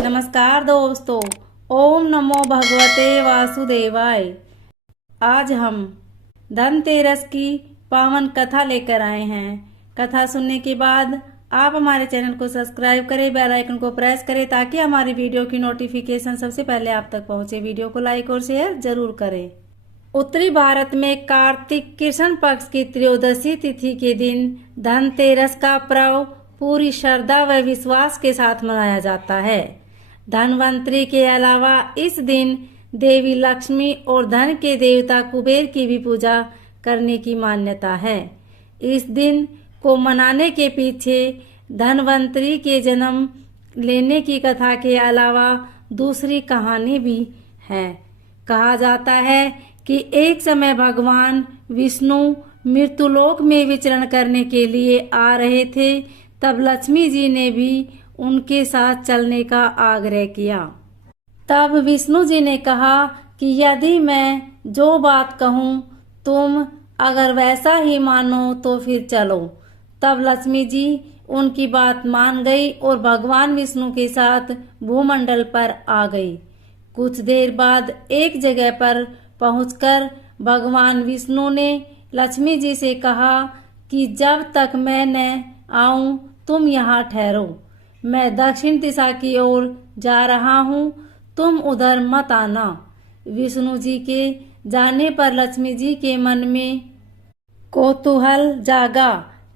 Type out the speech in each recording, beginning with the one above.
नमस्कार दोस्तों, ओम नमो भगवते वासुदेवाय। आज हम धनतेरस की पावन कथा लेकर आए हैं। कथा सुनने के बाद आप हमारे चैनल को सब्सक्राइब करें, बेल आइकन को प्रेस करें ताकि हमारी वीडियो की नोटिफिकेशन सबसे पहले आप तक पहुंचे। वीडियो को लाइक और शेयर जरूर करें। उत्तरी भारत में कार्तिक कृष्ण पक्ष की त्रयोदशी तिथि के दिन धनतेरस का पर्व पूरी श्रद्धा व विश्वास के साथ मनाया जाता है। धनवंतरी के अलावा इस दिन देवी लक्ष्मी और धन के देवता कुबेर की भी पूजा करने की मान्यता है। इस दिन को मनाने के पीछे धनवंतरी के जन्म लेने की कथा के अलावा दूसरी कहानी भी है। कहा जाता है कि एक समय भगवान विष्णु मृत्युलोक में विचरण करने के लिए आ रहे थे। तब लक्ष्मी जी ने भी उनके साथ चलने का आग्रह किया। तब विष्णु जी ने कहा कि यदि मैं जो बात कहूँ तुम अगर वैसा ही मानो तो फिर चलो। तब लक्ष्मी जी उनकी बात मान गई और भगवान विष्णु के साथ भूमंडल पर आ गई। कुछ देर बाद एक जगह पर पहुंचकर भगवान विष्णु ने लक्ष्मी जी से कहा कि जब तक मैं न आऊं तुम यहाँ ठहरो। मैं दक्षिण दिशा की ओर जा रहा हूँ, तुम उधर मत आना। विष्णु जी के जाने पर लक्ष्मी जी के मन में कौतूहल जागा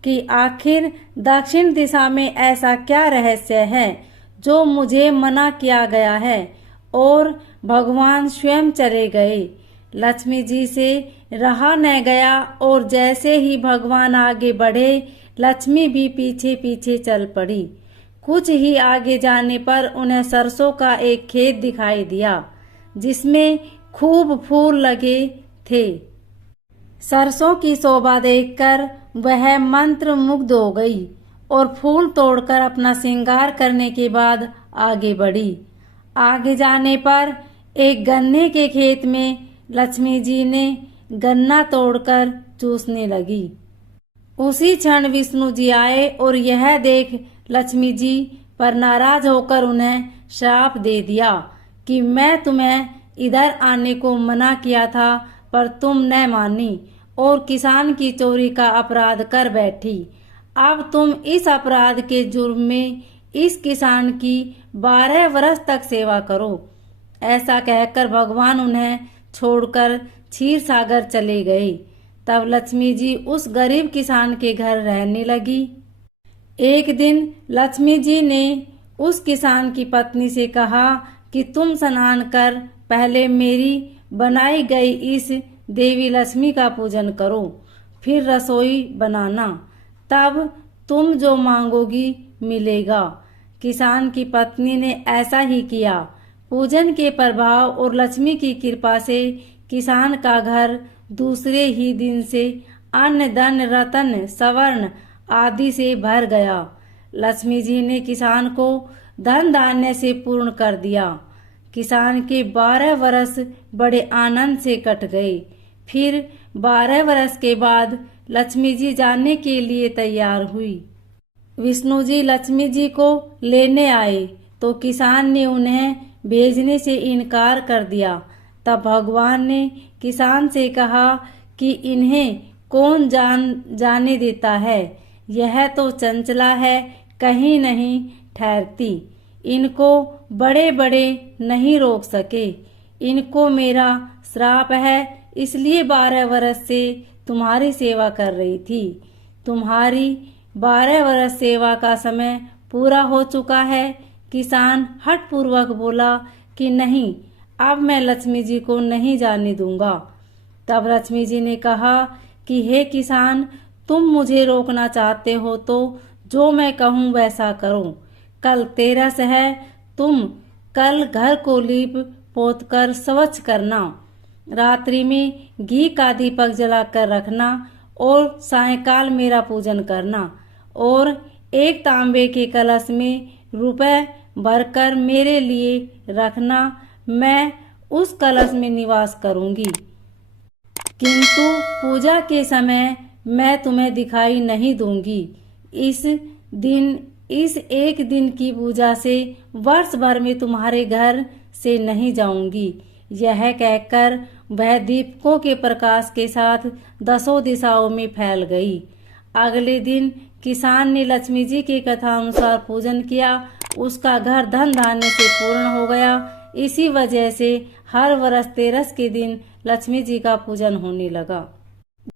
कि आखिर दक्षिण दिशा में ऐसा क्या रहस्य है जो मुझे मना किया गया है, और भगवान स्वयं चले गए। लक्ष्मी जी से रहा न गया और जैसे ही भगवान आगे बढ़े लक्ष्मी भी पीछे पीछे चल पड़ी। कुछ ही आगे जाने पर उन्हें सरसों का एक खेत दिखाई दिया जिसमें खूब फूल लगे थे। सरसों की शोभा देखकर वह मंत्र मुग्ध हो गई और फूल तोड़कर अपना श्रृंगार करने के बाद आगे बढ़ी। आगे जाने पर एक गन्ने के खेत में लक्ष्मी जी ने गन्ना तोड़कर चूसने लगी। उसी क्षण विष्णु जी आए और यह देख लक्ष्मी जी पर नाराज होकर उन्हें श्राप दे दिया कि मैं तुम्हें इधर आने को मना किया था पर तुम न मानी और किसान की चोरी का अपराध कर बैठी। अब तुम इस अपराध के जुर्म में इस किसान की 12 वर्ष तक सेवा करो। ऐसा कहकर भगवान उन्हें छोड़कर क्षीर सागर चले गए। तब लक्ष्मी जी उस गरीब किसान के घर रहने लगी। एक दिन लक्ष्मी जी ने उस किसान की पत्नी से कहा कि तुम स्नान कर पहले मेरी बनाई गई इस देवी लक्ष्मी का पूजन करो, फिर रसोई बनाना, तब तुम जो मांगोगी मिलेगा। किसान की पत्नी ने ऐसा ही किया। पूजन के प्रभाव और लक्ष्मी की कृपा से किसान का घर दूसरे ही दिन से अन्न धन रतन स्वर्ण आदि से भर गया। लक्ष्मी जी ने किसान को धन धान्य से पूर्ण कर दिया। किसान के 12 वर्ष बड़े आनंद से कट गए। फिर 12 वर्ष के बाद लक्ष्मी जी जाने के लिए तैयार हुई। विष्णु जी लक्ष्मी जी को लेने आए तो किसान ने उन्हें भेजने से इनकार कर दिया। तब भगवान ने किसान से कहा कि इन्हें कौन जाने देता है, यह तो चंचला है, कहीं नहीं ठहरती। इनको बड़े बड़े नहीं रोक सके। इनको मेरा श्राप है, इसलिए 12 वर्ष से तुम्हारी सेवा कर रही थी। तुम्हारी 12 वर्ष सेवा का समय पूरा हो चुका है। किसान हठ पूर्वक बोला कि नहीं, अब मैं लक्ष्मी जी को नहीं जाने दूंगा। तब लक्ष्मी जी ने कहा कि हे किसान, तुम मुझे रोकना चाहते हो तो जो मैं कहूँ वैसा करो। कल तेरस है, तुम कल घर को लीप पोत कर स्वच्छ करना। रात्रि में घी का दीपक जलाकर रखना और सायंकाल मेरा पूजन करना, और एक तांबे के कलश में रुपए भरकर मेरे लिए रखना। मैं उस कलश में निवास करूंगी, किंतु पूजा के समय मैं तुम्हें दिखाई नहीं दूंगी। इस दिन इस एक दिन की पूजा से वर्ष भर में तुम्हारे घर से नहीं जाऊंगी। यह कहकर वह दीपकों के प्रकाश के साथ 10 दिशाओं में फैल गई। अगले दिन किसान ने लक्ष्मी जी की कथा अनुसार पूजन किया। उसका घर धन धान्य से पूर्ण हो गया। इसी वजह से हर वर्ष 13 के दिन लक्ष्मी जी का पूजन होने लगा।